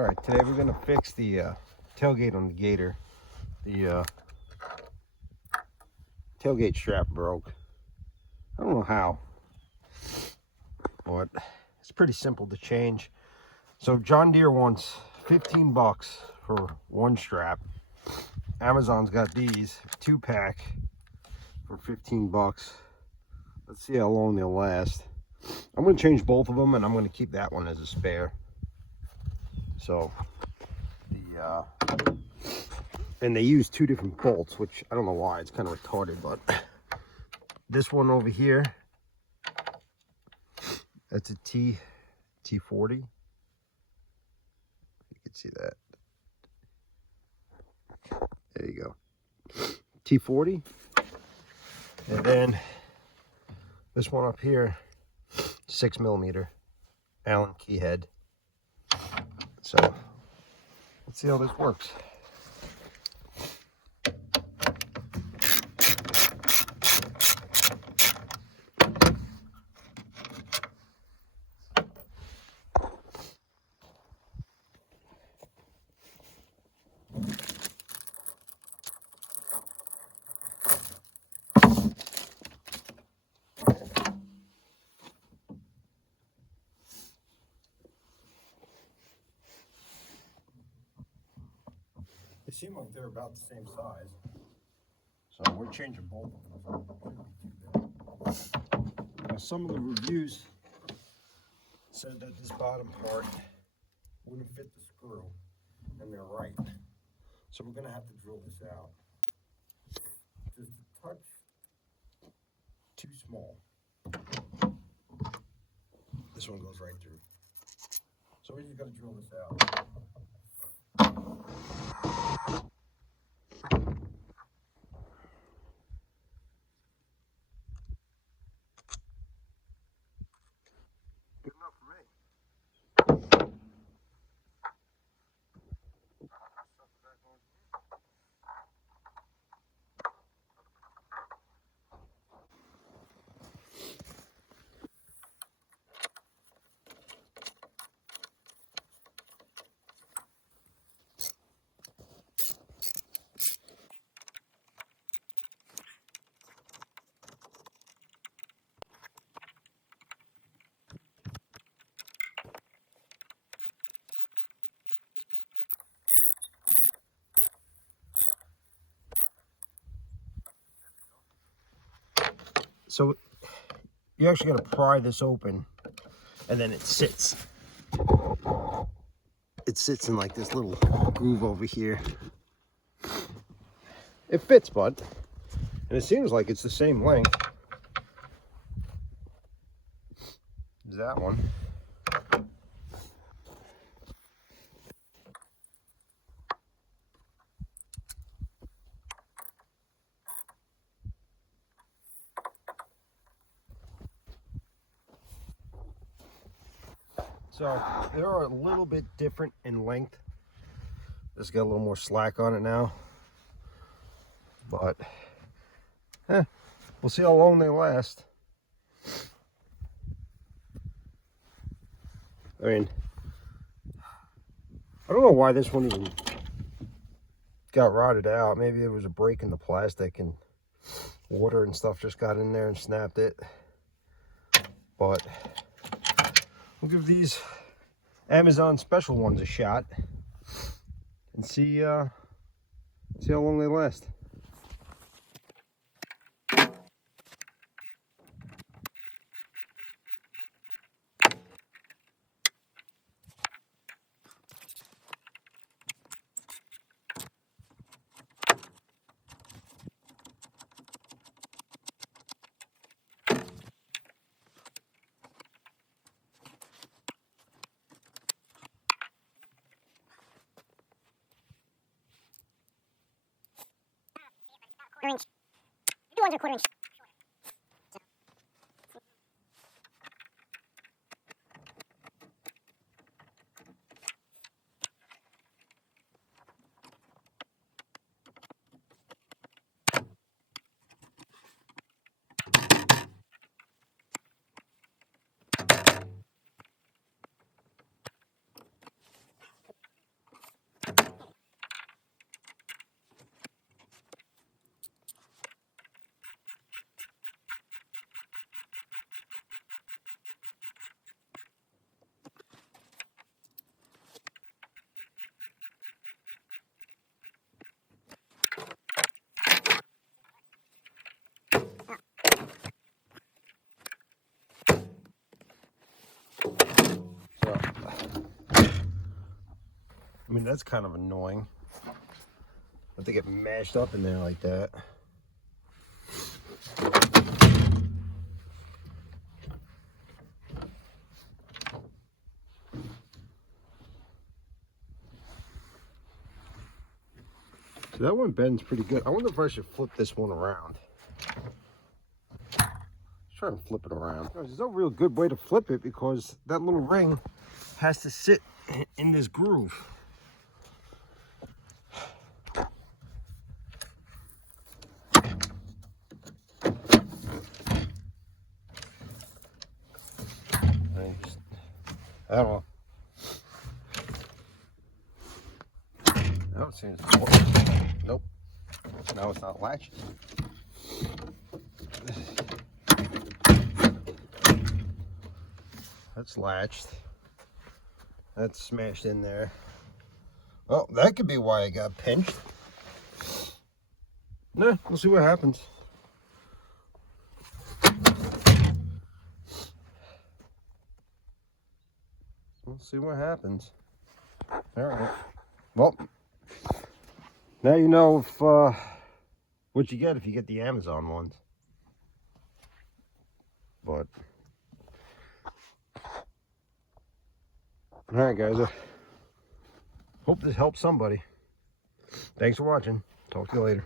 All right, today we're gonna fix the tailgate on the gator. The tailgate strap broke. I don't know how, but it's pretty simple to change. So John Deere wants 15 bucks for one strap. Amazon's got these 2-pack for 15 bucks. Let's see how long they'll last. I'm gonna change both of them, and I'm gonna keep that one as a spare. So the and they use 2 different bolts, which I don't know why. It's kind of retarded, but this one over here, that's a T40. You can see that. There you go. T40. And then this one up here, 6mm Allen key head. So let's see how this works. They seem like they're about the same size. So we're changing both of them. Now, some of the reviews said that this bottom part wouldn't fit the screw, and they're right. So we're gonna have to drill this out. Just a touch too small. This one goes right through. So we just gotta drill this out. Good enough for me. So you actually got to pry this open, and then it sits. It sits in like this little groove over here. It fits, bud, and it seems like it's the same length as that one. So they are a little bit different in length. This got a little more slack on it now, but we'll see how long they last. I mean, I don't know why this one even got rotted out. Maybe there was a break in the plastic and water and stuff just got in there and snapped it. But we'll give these Amazon special ones a shot and see how long they last. Quarter inch. Do under a quarter inch. I mean, that's kind of annoying. Have to get mashed up in there like that. So that one bends pretty good. I wonder if I should flip this one around. Let's try and flip it around. There's no real good way to flip it because that little ring has to sit in this groove. I don't know. No, it seems to work. Nope. Now it's not latched. That's latched. That's smashed in there. Oh, that could be why I got pinched. Nah, we'll see what happens. We'll see what happens. All right. Well, now you know if what you get if you get the Amazon ones. But all right, guys. Hope this helps somebody. Thanks for watching. Talk to you later.